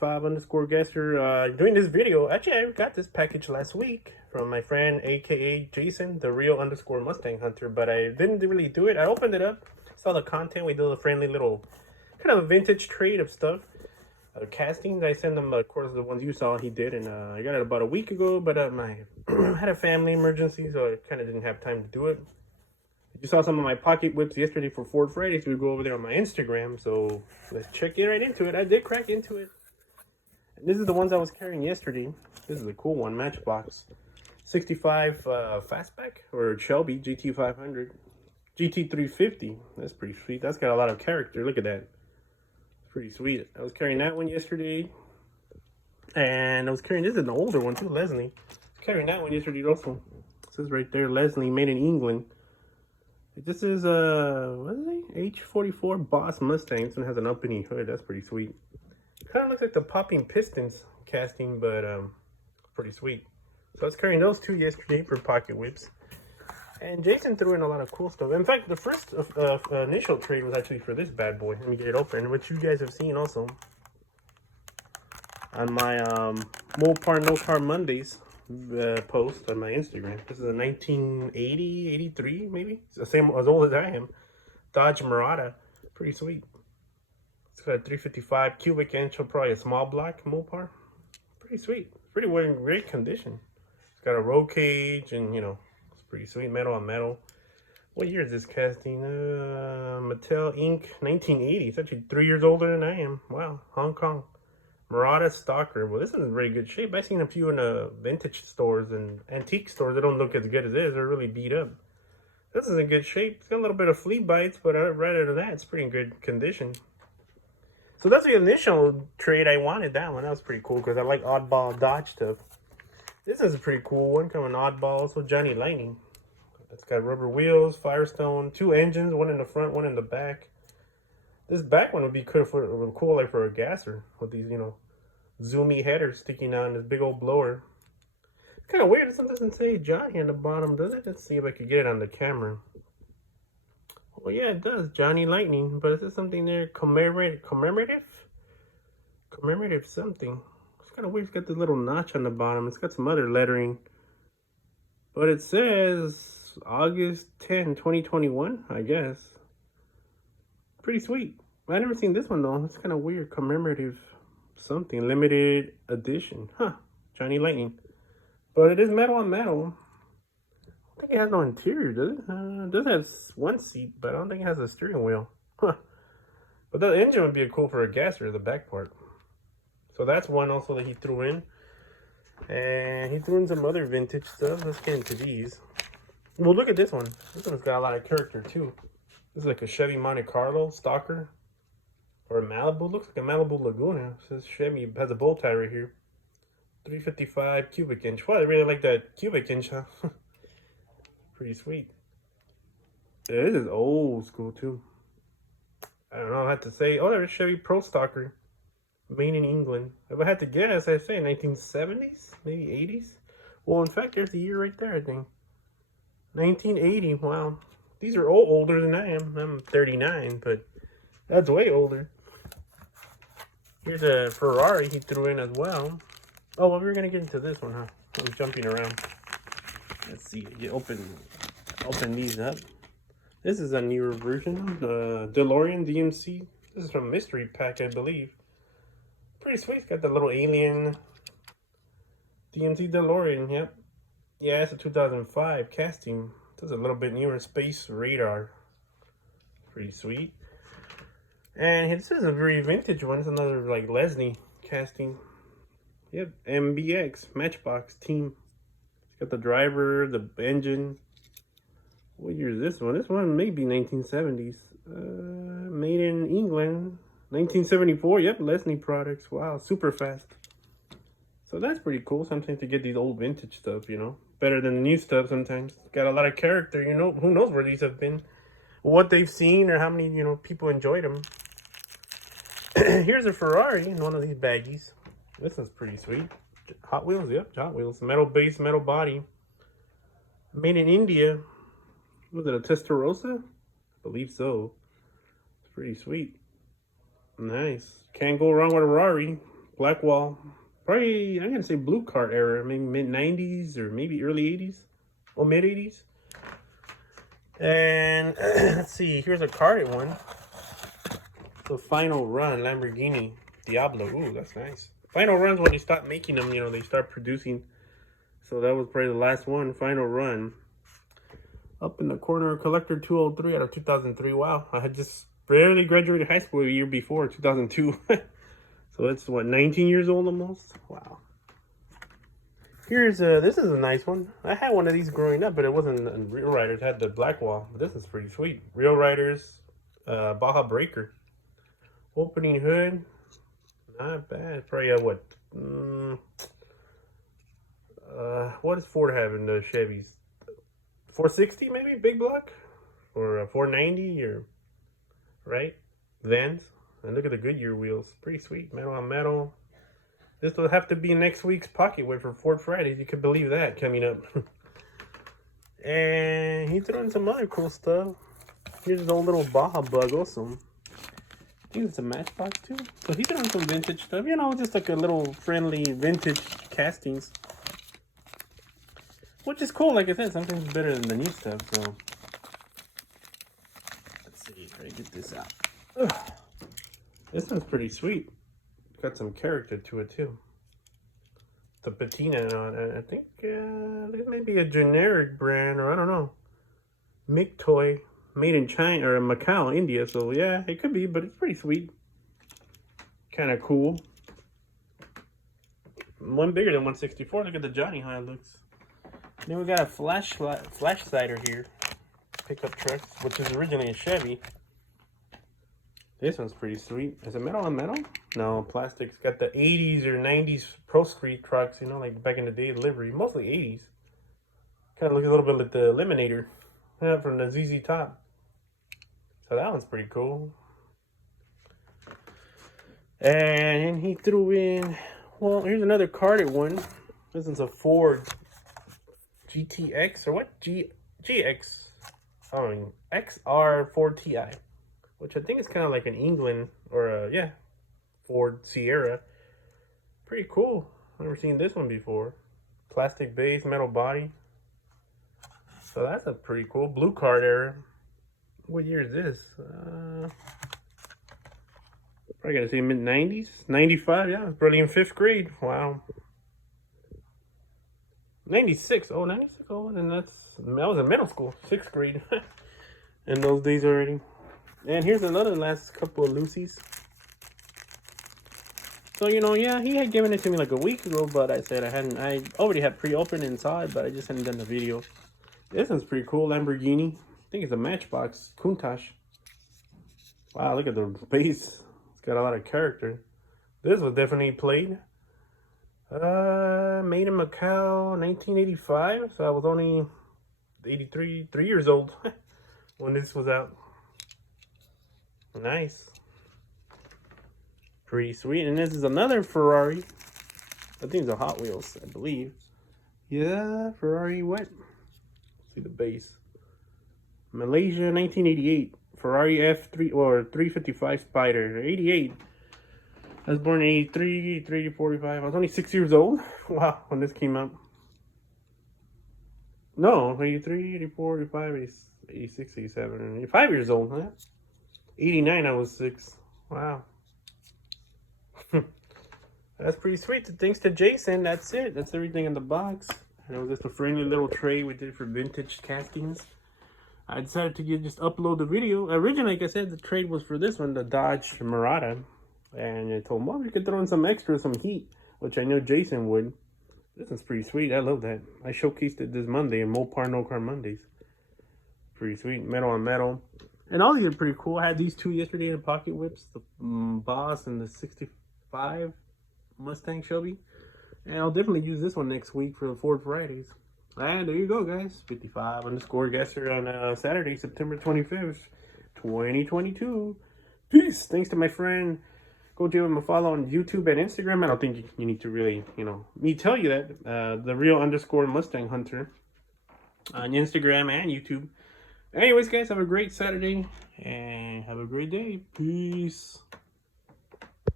65_gasser doing this video. Actually, I got this package last week from my friend, aka Jason, the real_Mustang hunter, but I didn't really do it. I opened it up, saw the content. We did a friendly little kind of vintage trade of stuff. Castings, I sent him, of course, the ones you saw he did, and I got it about a week ago, but I had a family emergency, so I kind of didn't have time to do it. You saw some of my pocket whips yesterday for Ford Friday, so we go over there on my Instagram, so let's check it right into it. I did crack into it. And this is the ones I was carrying yesterday. This is a cool one, Matchbox. 65 Fastback, or Shelby GT500. GT350, that's pretty sweet. That's got a lot of character, look at that. Pretty sweet. I was carrying that one yesterday. And I was carrying, this is an older one too, Leslie. I was carrying that one yesterday also. It says right there, Leslie, made in England. This is what is it? H44 Boss Mustang. This one has an opening hood. That's pretty sweet. Kind of looks like the popping pistons casting, but pretty sweet. So I was carrying those two yesterday for pocket whips. And Jason threw in a lot of cool stuff. In fact, the first initial trade was actually for this bad boy. Let me get it open, which you guys have seen also on my Mopar No Car Mondays post on my Instagram. This is a 1980, 83 maybe. It's the same, as old as I am. Dodge Morata. Pretty sweet. It's got a 355 cubic inch, probably a small block Mopar. Pretty sweet. Pretty in great condition. It's got a roll cage and, you know, it's pretty sweet, metal on metal. What year is this casting? Mattel Inc. 1980. It's actually 3 years older than I am. Wow. Hong Kong. Morata Stalker. Well, this is in very good shape. I've seen a few in the vintage stores and antique stores. They don't look as good as this. They're really beat up. This is in good shape. It's got a little bit of flea bites, but right out of that, it's pretty in good condition. So that's the initial trade. I wanted that one. That was pretty cool because I like oddball Dodge stuff. This is a pretty cool one, coming oddball. Also, Johnny Lightning. It's got rubber wheels, Firestone, 2 engines, one in the front, one in the back. This back one would be cool like for a gasser with these, you know, zoomy headers sticking out in this big old blower. It's kind of weird. This one doesn't say Johnny on the bottom, does it? Let's see if I could get it on the camera. Well, yeah, it does. Johnny Lightning, but is there something there? Commemorative something. It's kind of weird. It's got this little notch on the bottom. It's got some other lettering, but it says August 10, 2021, I guess. Pretty sweet. I never seen this one though. It's kind of weird. Commemorative something. Limited edition. Huh. Johnny Lightning. But it is metal on metal. I don't think it has no interior, does it? It does have one seat, but I don't think it has a steering wheel. Huh. But the engine would be cool for a gasser, the back part. So that's one also that he threw in. And he threw in some other vintage stuff. Let's get into these. Well, look at this one. This one's got a lot of character too. This is like a Chevy Monte Carlo Stalker. Or a Malibu. Looks like a Malibu Laguna. It says Chevy. It has a bow tie right here. 355 cubic inch. Wow, I really like that cubic inch, huh? Pretty sweet. Yeah, this is old school too. I don't know. I have to say. Oh, there's Chevy Pro Stalker. Made in England. If I had to guess, I'd say 1970s? Maybe 80s? Well, in fact, there's the year right there, I think. 1980. Wow. These are all older than I am. I'm 39, but that's way older. Here's a Ferrari he threw in as well. Oh, well, we're going to get into this one, huh? I'm jumping around. Let's see. You open these up. This is a newer version. DeLorean DMC. This is from Mystery Pack, I believe. Pretty sweet. It's got the little alien DMC DeLorean. Yep. Yeah, it's a 2005 casting. This is a little bit newer. Space Radar. Pretty sweet. And this is a very vintage one. It's another like Leslie casting. Yep, MBX Matchbox team. It's got the driver, the engine. What year is this one? This one may be 1970s. Made in England. 1974. Yep, Leslie products. Wow, super fast. So that's pretty cool. Sometimes to get these old vintage stuff, you know. Better than the new stuff sometimes. Got a lot of character, you know. Who knows where these have been. What they've seen or how many, you know, people enjoyed them. Here's a Ferrari in one of these baggies. This is pretty sweet. Hot Wheels, yep, Hot Wheels. Metal base, metal body. Made in India. Was it a Testarossa? I believe so. It's pretty sweet. Nice. Can't go wrong with a Ferrari. Black wall. Probably, I'm going to say blue card era. Maybe mid-90s or maybe early 80s. Or mid-80s. And let's see. Here's a carded one. The final run Lamborghini Diablo. Ooh, that's nice. Final runs when you stop making them, you know, they start producing. So that was probably the last one. Final run. Up in the corner, Collector 203 out of 2003. Wow, I had just barely graduated high school a year before, 2002. So it's what, 19 years old almost? Wow. Here's this is a nice one. I had one of these growing up, but it wasn't Real Riders. It had the black wall. But this is pretty sweet. Real Riders, Baja Breaker. Opening hood, not bad. Probably what does Ford have in the Chevys? 460 maybe, big block, or a 490, or right? Vans. And look at the Goodyear wheels, pretty sweet, metal on metal. This will have to be next week's pocket weight for Ford Fridays. You could believe that coming up. And he threw in some other cool stuff. Here's his old little Baja Bug also. I think it's a Matchbox too. So he's doing some vintage stuff, you know, just like a little friendly vintage castings. Which is cool, like I said, sometimes it's better than the new stuff, so. Let's see, try to get this out. Ugh. This one's pretty sweet. Got some character to it too. The patina on it. I think this may be a generic brand, or I don't know. Mick Toy. Made in China, or Macau, India. So yeah, it could be, but it's pretty sweet. Kind of cool. One bigger than 164. Look at the Johnny how it looks. Then we got a flash cider here. Pickup trucks, which is originally a Chevy. This one's pretty sweet. Is it metal on metal? No, plastic's got the 80s or 90s Pro Street trucks, you know, like back in the day, livery. Mostly 80s. Kind of looks a little bit like the Eliminator. Yeah, from the ZZ Top. So that one's pretty cool. And he threw in, well, here's another carded one. This is a Ford GTX, or what? GX. I mean, XR4TI. Which I think is kind of like an England, or yeah, Ford Sierra. Pretty cool. I've never seen this one before. Plastic base, metal body. So that's a pretty cool blue card era. What year is this? Probably gotta say mid-90s, 95. Yeah, probably in 5th grade. Wow. 96. Oh, 96. Oh, and I was in middle school, 6th grade. In those days already. And here's another last couple of Lucy's. So, you know, yeah, he had given it to me like a week ago, but I said I already had pre-opened and saw it, but I just hadn't done the video. This one's pretty cool, Lamborghini. I think it's a Matchbox, Countach. Wow, look at the base. It's got a lot of character. This was definitely played. Made in Macau, 1985. So I was only 3 years old when this was out. Nice. Pretty sweet. And this is another Ferrari. I think it's a Hot Wheels, I believe. Yeah, Ferrari what? See the base. Malaysia, 1988. Ferrari F3 or 355 Spider. 88. I was born in 83, 345. I was only 6 years old. Wow, when this came out. No, 83, 84, 85, 86, 87. 5 years old, huh? 89, I was 6. Wow. That's pretty sweet. Thanks to Jason, that's it. That's everything in the box. And it was just a friendly little tray we did for vintage castings. I decided to just upload the video. Originally, like I said, the trade was for this one, the Dodge Morata. And I told him, well, we could throw in some extra, some heat, which I know Jason would. This is pretty sweet. I love that. I showcased it this Monday in Mopar No Car Mondays. Pretty sweet. Metal on metal. And all these are pretty cool. I had these two yesterday in pocket whips. The Boss and the 65 Mustang Shelby. And I'll definitely use this one next week for the Ford Fridays. And there you go, guys. 55_guesser on Saturday, September 25th, 2022. Peace. Thanks to my friend. Go give him a follow on YouTube and Instagram. I don't think you need to really, me tell you that. The real_Mustang Hunter on Instagram and YouTube. Anyways, guys, have a great Saturday and have a great day. Peace.